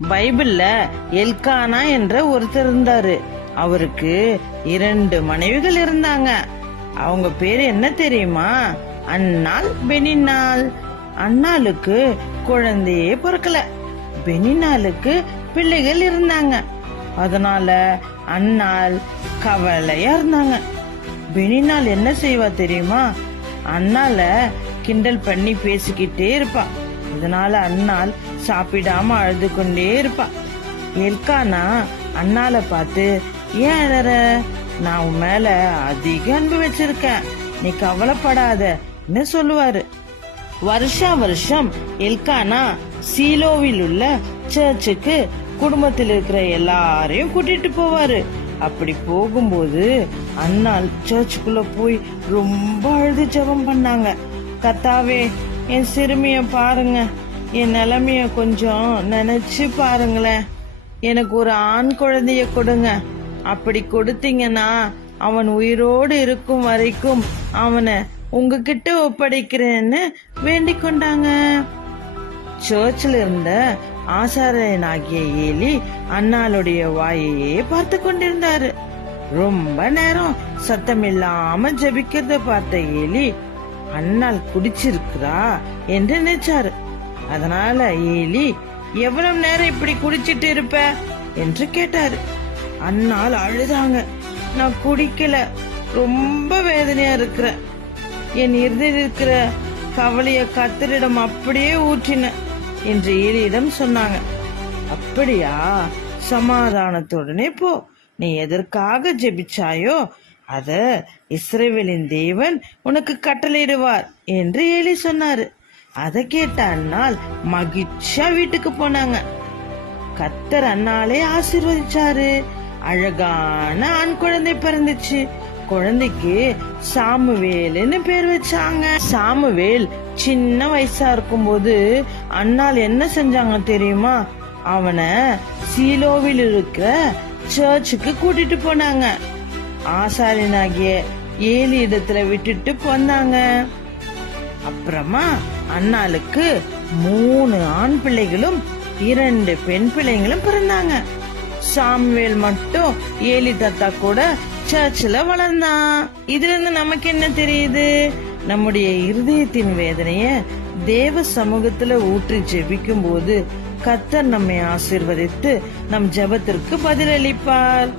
பைபிள்ல எல்கானா என்ற ஒருத்தர் இருந்தாரு. அவருக்கு 2 மனைவிகள் இருந்தாங்க. அவங்க பேரு என்ன தெரியுமா? அன்னாள், பெனின்னாள். அன்னாளுக்கு குழந்தையே பிறக்கல. பெனின்னாளுக்கு பிள்ளைகள் இருந்தாங்க. அதனால அன்னாள் கவலையா இருந்தாங்க. பெனின்னாள் என்ன செய்வா தெரியுமா? அன்னால கிண்டல் பண்ணி பேசிக்கிட்டே இருப்பா. அதனால அன்னாள் சாப்பிடாம அழுது கொண்டே இருப்பா. எல்கானா அன்னால பார்த்து, ஏன் அழற? நான் உன் மேல அதிக அன்பு வச்சிருக்கேன், நீ கவலைப்படாத சொல்லுவாரு. வருஷா வருஷம் எல்கானா சீலோவில் உள்ள சர்ச்சுக்கு குடும்பத்தில் இருக்கிற எல்லாரையும் கூட்டிட்டு போவாரு. அப்படி போகும்போது அன்னாள் சர்ச்சுக்குள்ள போய் ரொம்ப அழுது ஜெபம் பண்ணாங்க. கர்த்தாவே, என் சிறுமிய பாருங்க, என் நிலைமைய கொஞ்சம் நினைச்சு பாருங்களேன். எனக்கு ஒரு ஆண் குழந்தைய கொடுங்க. அப்படி கொடுத்தீங்கன்னா அவன் உயிரோடு இருக்கும் வரைக்கும் அவனை உங்ககிட்ட ஒப்படைக்கிறேன்னு வேண்டிக் கொண்டாங்க. சர்ச்சில் இருந்த ஆசாரியனாகிய ஏலி அன்னாளுடைய வாயையே பார்த்து கொண்டிருந்தாரு. ரொம்ப நேரம் சத்தம் இல்லாம ஜெபிக்கிறத பார்த்த ஏலி, அன்னாள் குடிச்சிருக்கிறா என்று நினைச்சாரு. அதனால ஏலி, எவ்வளவு நேரம் இப்படி குடிச்சிட்டு இருப்ப என்று கேட்டாரு. அன்னாள் அழுதாங்க. நான் குடிக்கல, ரொம்ப வேதனையா இருக்கிற. என் இருதயில் இருக்கிற கவலைய கர்த்தரிடம் அப்படியே ஊற்றின என்று ஏலியிடம் சொன்னாங்க. அப்படியா? சமாதானத்துடனே போ. நீ எதற்காக ஜெபிச்சாயோ அத இஸ்ரவேலின் தேவன் உனக்கு கட்டளையிடுவார் என்று ஏலி சொன்னாரு. அதை கேட்ட அன்னாள் மகிழ்ச்சியா வீட்டுக்கு போனாங்க. கர்த்தர் அன்னாலே ஆசீர்வதிச்சாரு. அழகான ஆண் குழந்தை பிறந்துச்சு. குழந்தைக்கு சாமுவேல்னு பேர் வச்சாங்க. சாமுவேல் சின்ன வயசா இருக்கும்போது அன்னாள் என்ன செஞ்சாங்க தெரியுமா? அவனை சீலோவில் இருக்கிற சர்ச்சுக்கு கூட்டிட்டு போனாங்க. ஆசாரியனாகிய ஏலி இடத்துல விட்டுட்டு போனாங்க. அப்புறமா அன்னாளுக்கு 3 ஆண் பிள்ளைகளும் 2 பெண் பிள்ளைங்களும் பிறந்தாங்க. சாமுவேல் மட்டும் ஏலி தாத்தா கூட சர்ச்சில் வளர்ந்தான். இதுல இருந்து நமக்கு என்ன தெரியுது? நம்முடைய இருதயத்தின் வேதனைய தேவ சமூகத்துல ஊற்றி ஜெபிக்கும் போது கர்த்தர் நம்மை ஆசீர்வதித்து நம் ஜெபத்திற்கு பதிலளிப்பார்.